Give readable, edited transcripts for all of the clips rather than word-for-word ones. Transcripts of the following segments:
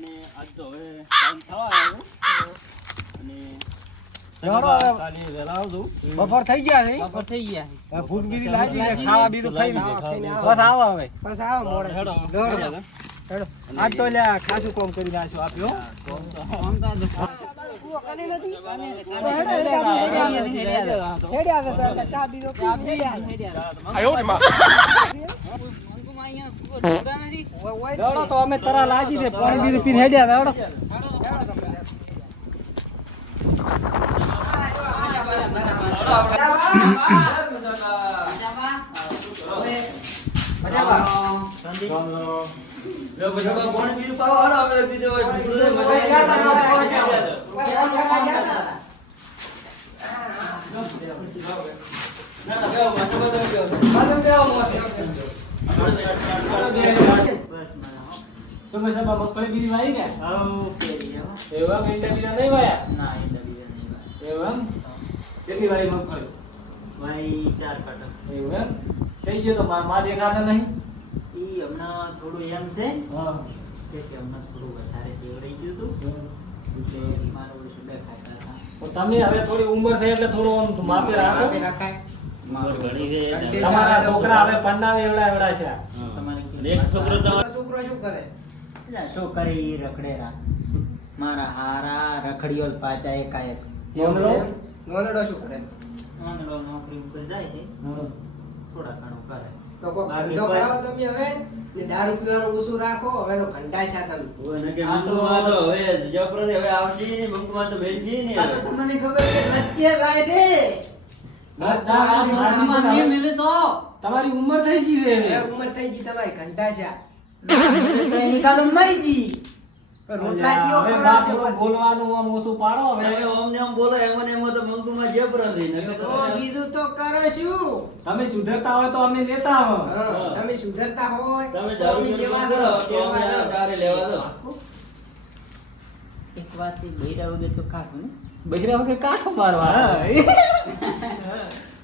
અને આજ તો હવે ટાઈમ થવા આવ્યો અને કાલે વહેલા આવજો. બપોર થઈ ગયા ને બપોર થઈ ગયા ભૂખ બીજી લાગી છે ખાવા બીજું ખાઈ બસ આવો હવે બસ આવો મોડે હેડો. હેડો. આજ તો લ્યા ખાસું કામ કરી નાખ્યું આપ્યો હેડો તો અમે તરા લાગી દે પાણી બીજું પીને હેડ્યા હેડો મગફળી બીજી વાઈ ને એવા ઈંડા બીજા નહીં વાયા એમ કેટલી વાળી મગફળી ભાઈ 4 કટક એવું એમ થઈ ગયો તો માં દેખાતા નહીં ઈ હમણાં થોડું એમ છે હા કે હમણાં થોડું વધારે કેવરાઈ ગયું હતું એટલે મારો ઓછું દેખાતા હતા. તમે હવે થોડી ઉંમર થઈ એટલે થોડું આમ માપે રાખો ઉંમર ઘણી છે એટલે. તમારા છોકરા હવે પન્નાવે એવડા છે તમારે અને એક છોકરો તમારો છોકરો શું કરે એટલે શું કરે ઈ રખડેરા મારા હારા રખડિયો પાછા એકાએક એમનો નોંદડો શું કરે ઓનરો નોકરી ઉપર જાય છે થોડા ઘણું કરે તો કોક ધંધો કરાવો તમે હવે ને દારૂ પીવાનું ઓછું રાખો હવે તો ઘંટાશા તમે ઓને કે મંગુમાં તો હવે જબરદસ્ત હવે આવશે ને મંગુમાં તો મેલજી ને આ તો તમને ખબર છે વચ્ચે જાય છે તમારી ઉંમર થઈ ગઈ છે હવે ઉંમર થઈ ગઈ તમારી ઘંટાશા નિકાલો મઈજી રોટલા જીઓ હવે ખવડાવશે થોડું પછી. બોલવાનું આમ ઓછું પાડો હવે હવે ઓમ ને ઓમ બોલો એમ ને એમ તો મંગુમાં જબરદસ્ત છે નકર તો તો બીજું તો કરે શું તમે સુધરતા હોય તો અમે લેતા આવો હા, તમે સુધરતા હોય તમે તો દારૂ અમે લેવા દો, કરો તો અમે લેવા દો. તારે લેવા દો. એક વાત એ બૈરા વગર તો કાઢું ને બહેરા વગર કાઠો મારવા હા.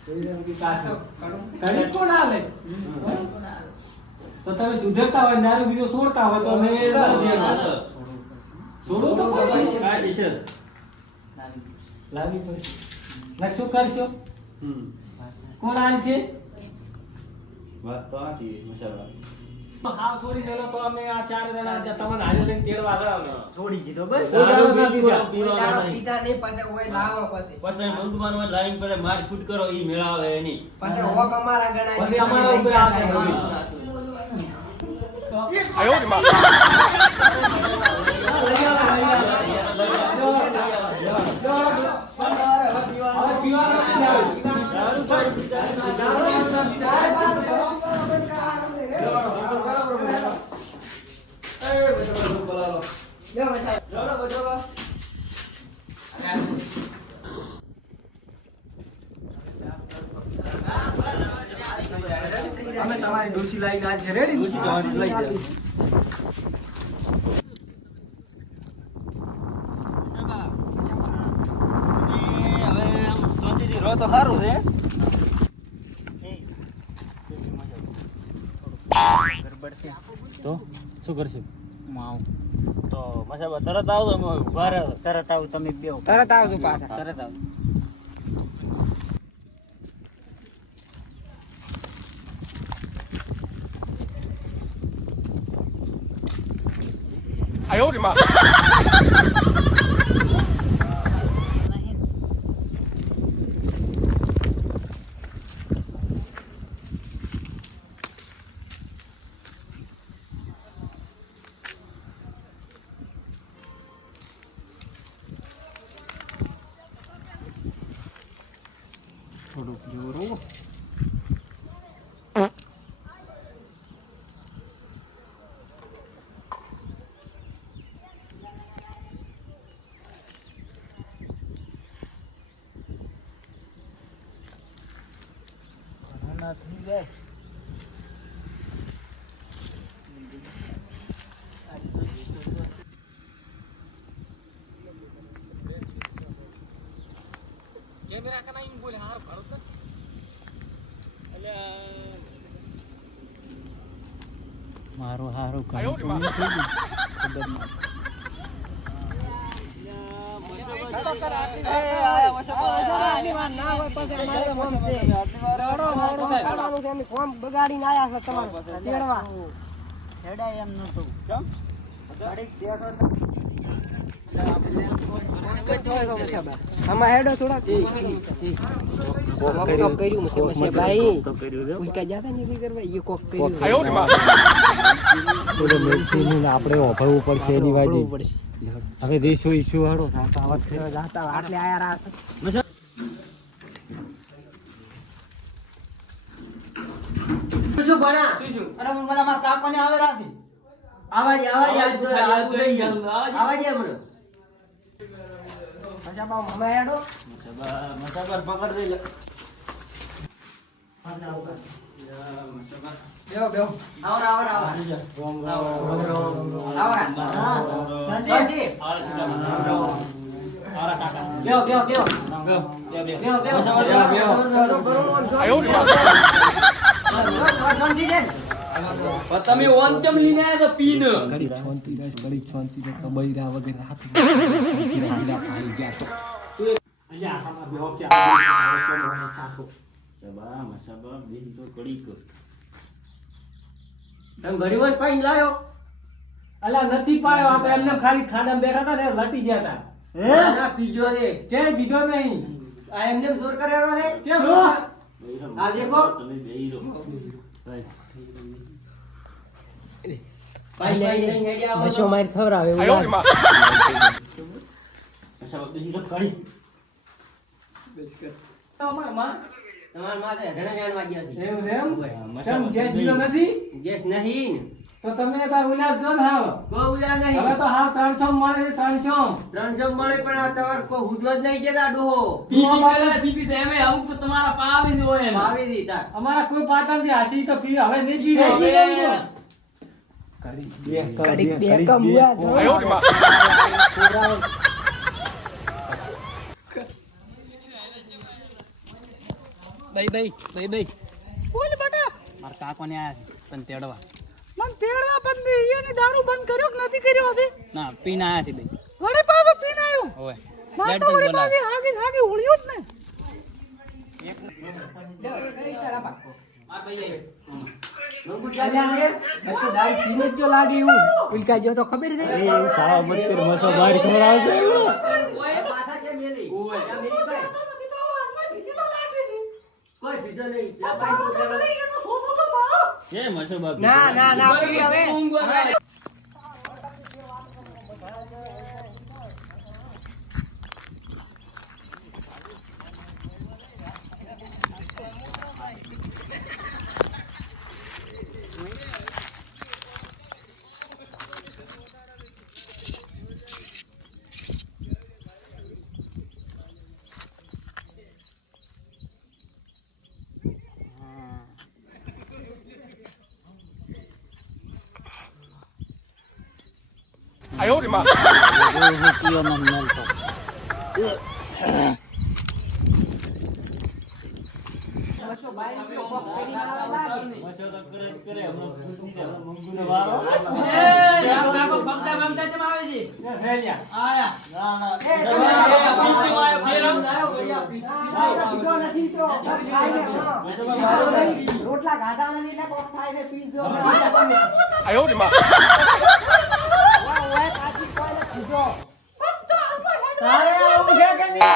બહેરા વગર કાઠો કડું. કડી કોણ આવે તો તમે સુધરતા હોય દારૂ બીજો છોડતા હોય તો અમે લેવા દેવા. દો. છોડવું તો છોડવું તો પડશે. કાયદેસર. લાવી પડશે ને શું કરશો હમ. કોણ આલ છે વાત તો આથી મસાલા. હાવ છોડી દેલો તો અમે આ 4 જણા તમને હારે લઈને તેડવા આવે છોડી દીધો બસ કોઈ દાડો ના પીધા. કોઈ દાડો પીધા નહીં પછી ઓય લાવો પછી પછી મંગુમાં લાઈન પર મારકૂટ કરો ઈ મેળાવે એની. પછી હોક અમારા ગણાય પછી છે, તમે અમારા લઈ ઉપર ગયા આવશે હતા, બધું. અમારા ઉપર આવશે. અમે તમારી ડોસી લાવી આજ છે રેડી ડોશી તમારી લઈ જાઓ. હવે આમ શાંતિથી રહો તો સારું છે. તો શું કરશું માવ તો મસાબા તરત આવજો અમે ઉભા રહો. તરત આવું તમે બેવ તરત આવજો પાછા તરત આવું થોડુંક જોરો ના થઈ જાય કેમેરા કના ઈન બોલ હાર ભરત એટલે મારું હારું કામ પૂરું થઈ ગયું ખબર ના બગાડીને આયા છે તમારે તેડવા. હેડાય એમ નતું. કેમ? ઘડીક બેઠો આમાં હેડો થોડા કોક તો કર્યું છે ભાઈ. તો કર્યું છે. ઉલકા જાતા નહીં કરવા એ કોક કર્યું. આપણે ઓફરવું પડશે એની વાજી હવે દેશો ઈશ્યુ હાડો જાતા આટલે આયા રાત. શું ભણા? અરે હું મને મારા કાકાને આવે રાતી. આવાજ હમણાં. મજા બાવ મમ્મી હેડો. મસાબર પકડ દે લે. બેહો બેહો. આવરા. સંજી. આરા કાકા. બેહો. સંજી દે. તમે ઓન ચમ લીને આયા તો પીન ઘડીક શાંતિ રહે કબૈરા વગેરે હાથ પાણી ગયા તો અલ્યા આમાં બેહો ક્યાં સાખો મસાબર બીજ તો કડી કર. તમે ઘડી વાર પાણી લાયો. અલ્યા નથી પાયો આ તો એમને ખાલી ખાડામાં બેઠા હતા ને લટી ગયા હતા ના પીજો રે. જે બીજો નહીં આ એમને જોર કરેલો છે. જે આ દેખો. તમે બેહી રહો. પાણી લઈને હેડ્યા આવો. નશો માર ખવરાવે એવું લાગે. મસાબર બીજ તો કડી. તમારા માં તમારા માથે ઘણા જાણવા ગયા છે. એમ એમ મસાબર કેમ ગેસ બીજો નથી ગેસ નહીં ને. તો તમે તાર ઉલાદ જો ને હાવ ગોઉલા નહીં. હવે તો હાવ 300 મળે છે 300 300 મળે પણ આ તમારે કોઈ હુદવો જ નહીં જતા ડોહો. પીપી તમે અમુક તો તમારા પાવી જ હોય ને આવી દી તાર. અમારા કોઈ પાતા નથી હાસી તો પી હવે નહીં પીવે કડીક બે કમ હુઆ છો. ભાઈ બોલ બેટા મારા કાકોને આયા છે તને તેડવા. મન તેડવા બંધ ઈયોને દારૂ બંધ કર્યો કે નથી કર્યો હજી ના પીને આયા છે ભાઈ. વળી પાછો પીને આવ્યો ઓય માર તો વળી પાછી હાગી હોળ્યો જ ને અલ્યા રે નશો દારૂ પીને જ જો લાગે એવું. ઉલકા જો તો ખબર છે. બહાર ખવડાવશે પાછા કેમ મેલી? આ મેલી ભાઈ. કોઈ પીધો નહીં. ચા પાણી તો કરવા. કે મસાબર ના પી હવે. નશો બાઈ પીઓ કોક કરીને આવે લાગે. મસાબર કરે હમણાં પૂછી દે મંગુનો વારો. કાકો ભગતા કેમ આવે છે? આયા. પીધો નથી તો ખાઈ લે હમણાં. રોટલા ગાઢા નથી એટલે કોક ખાઈ લે પીધો. ઓય કાચી કોઈ ને પીધો. તારે આવું છે કે નહીં?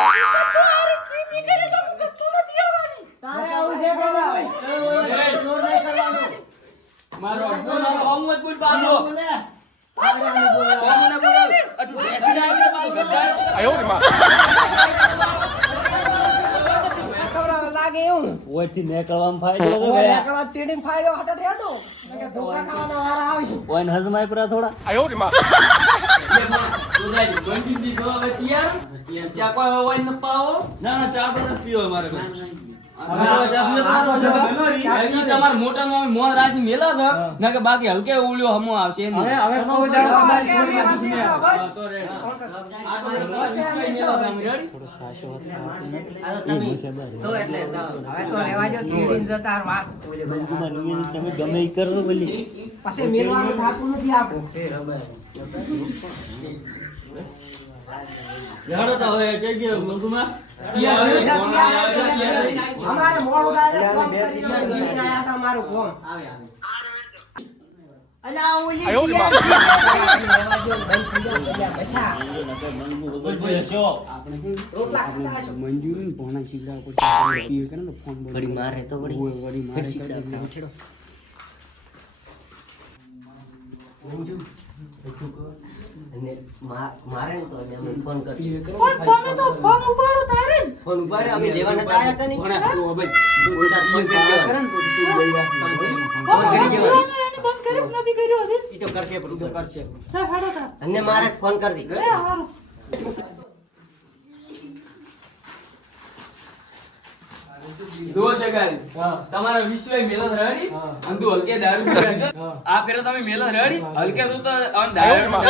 તારે આવું છે કે નહીં? જોર નહીં કરવાનું. મારો ફોન આવું જ બોલ પાછો બોલે. કોમને બોલાવ અટુ બેઠી આવીને પાછો ગદ્દાર ખવડાવવા લાગે એવું. ઓયથી નીકળવામાં ફાયદો તો ઓય ગયા. લાકડા તીડીને ફાયદો હટટ હેડો. કે ધોકા ખાવાના વારા આવશે. ઓયને હજમાય પરા થોડા. બંધી દીધો હવે તૈયાર ચા કોઈ હોય ન પાવો ના ચા તો નથી પીવો મારે. હજી તમાર મોટા નો મોન રાશી મેલા છે ના કે બાકી હલકે ઉલ્યો હમો આવશે એમ હવે કહું જાવ તમારી છોરી વાંચી છે બસ. તો રે આ તો બધા વિશ્વાસ મેલા છે અમે રેડી આ તો તમે સો એટલે તો હવે તો રેવા જો તીડીને જતા વાત. બંધુમાં નિયમ તમે ગમે ઈ કરો બોલી. પછી મેલવાનું થાતું નથી આપણે. હેડો તો હવે જઈ ગયો મંગુમાં. અમારે મોડું થાય છે, ફોન કરીને ગીરીને આયા હતા અમારું ફોન. અલા ઓલી યાર બચા રોટલા ખાતા છો. મંજૂરી ભોણા શીખડા ઉપર પીવે કરે ને ફોન વળી મારે તો વળી વળી મારે શીખડા કરી અને મારે ને તો અમે ફોન કરી પીવે કરે પણ તમે તો ફોન ઉપાડો તારે જ. ફોન ઉપાડે અમે લેવા નતા આયા હતા ને ભોણા તું હવે ઉલટા ફોન કરી દેવા. કરે ને તો તું બોલ વાત ફોન કરી બંધ દેવાનો. કર્યો કે નથી કર્યો હજી? ઈ તો કરશે પણ તો કરશે હા, હાલો તાર. અને મારે જ ફોન કરી દી. એ હારું. દો જગારી તમારા વિશ્વ મેલન રેડી અંધુ હલકે દારૂ પીવા આ ફેરો તમે મેલન રેડી હલકે તો દારૂ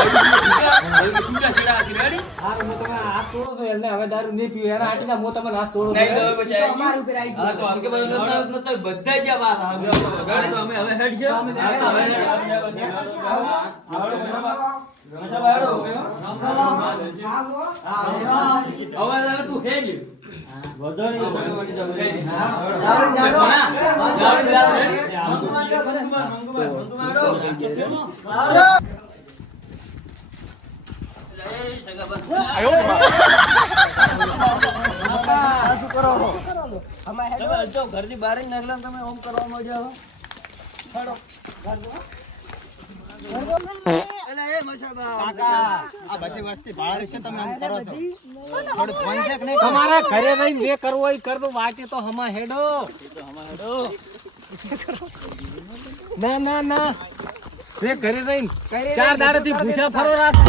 હલકે છૂટા છેડા હતી રેડી હારું, હું તમે હાથ તોડો છો એટલે હવે દારૂ નહીં પીવે એના હાટીના હું તમને હાથ તોડો નહીં તો છો. પછી અમારું ઉપર આવી હા તો હલકે બધું નતા બધા જ વાત ગાડી તો અમે હવે હેડ છે. અમે હેડ હવે તું હે ગયો ઘરથી બહાર જ નાખલા ને તમે ઓમ કરવા માંડ્યા તમારા ઘરે રહીને જે કરવું હોય એ કરજો, વાટે તો હમા હેડો. ના ના ના, જે ઘરે રહીને 4 દાડાથી ભૂસા ફરો રાખ.